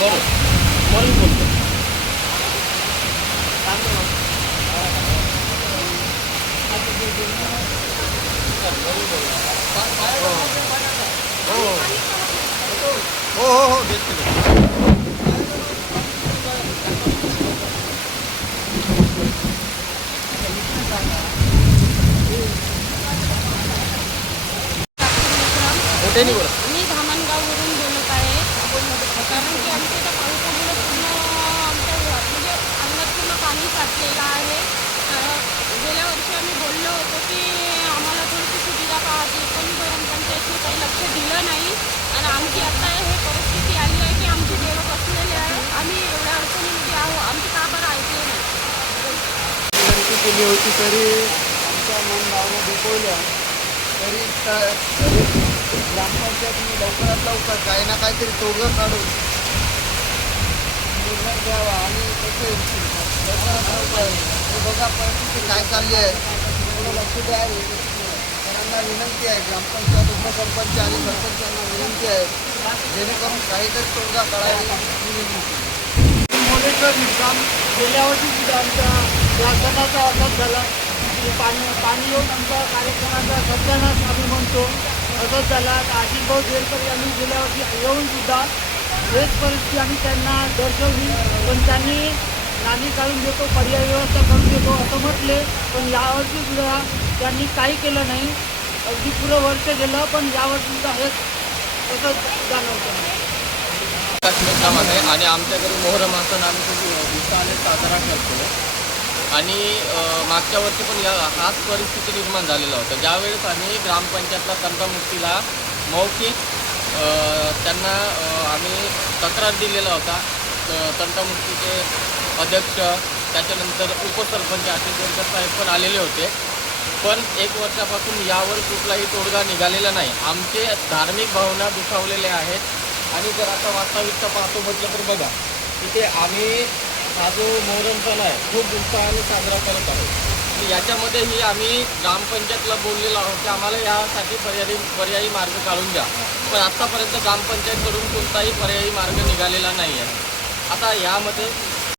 म्हणून बोलतो. हो हो हो हो देतो. मोठ्याने बोला. मी धामणगाववरून बोलत आहे. कारण की आमच्या इथं पावसामुळे पूर्ण आमच्या म्हणजे अंगात पूर्ण पाणी साचलेलं आहे. गेल्या वर्षी आम्ही बोललो होतो की आम्हाला थोडीशी सुविधा पाहिजे, पण ग्रामपंचायतने काही लक्ष दिलं नाही. आणि आमची आता हे परिस्थिती आली आहे की आमची देवं बसलेले आहे. आम्ही एवढ्या अडचणीमध्ये आहो. आमची का बरं ऐकले नाही. विनंती केली होती तरी आमच्या मनभावना दुखवल्या तरी ग्रामपंचायतने लवकरात लवकर काही ना काहीतरी तोडगा काढून निर्णय घ्यावा. आणि तसेच लवकरात लवकर हे बघा परिस्थिती काय चालली आहे थोडं लक्ष द्यावे. सरांना विनंती आहे, ग्रामपंचायत उपसरपंच आणि सरपंचांना विनंती आहे जेणेकरून काहीतरी तोडगा काढावा ही विनंती. मोडेकर निजाम गेल्या वर्षी सुद्धा आमच्या शासनाचा असाच झाला. पाणी येऊन आमच्या कार्यक्रमाचा सत्यानाश आम्ही म्हणतो असंच झाला. आशिष भाऊ देरकर यांनी गेल्या वर्षी येऊन सुद्धा हेच परिस्थिती आम्ही त्यांना दर्शवली, पण त्यांनी नाली काढून देतो, पर्यायी व्यवस्था करून देतो असं म्हटले. पण यावर्षी सुद्धा त्यांनी काही केलं नाही. अगदी पुरं वर्ष गेलं, पण यावर्षी सुद्धा हेच तसंच जाणवतं. काम आहे आणि आमच्या घरी मोहरम हा सण आम्ही उत्साहाने साजरा करतो. आणि मागच्या वर्षी पण हाच परिस्थिती निर्माण झालेला होता. ज्यावेळेस आम्ही ग्रामपंचायतला तंटामुक्तीला मौखिक त्यांना आम्ही तक्रार दिलेला होता. तंटामुक्तीचे अध्यक्ष, त्याच्यानंतर उपसरपंच आशिष देरकर साहेब पण आलेले होते. पण 1 वर्षापासून यावर कुठलाही तोडगा निघालेला नाही. आमचे धार्मिक भावना दुखावलेले आहेत. आणि जर आता वास्तविकता पाहतो म्हटलं तर बघा, इथे आम्ही हा जो मोहरम सण आहे खूप उत्साहाने साजरा करत आहोत. याच्यामध्येही आम्ही ग्रामपंचायतला बोललेलो आहोत की आम्हाला यासाठी पर्यायी मार्ग काढून द्या. पण आत्तापर्यंत ग्रामपंचायतकडून कोणताही पर्यायी मार्ग निघालेला नाही आहे. आता यामध्ये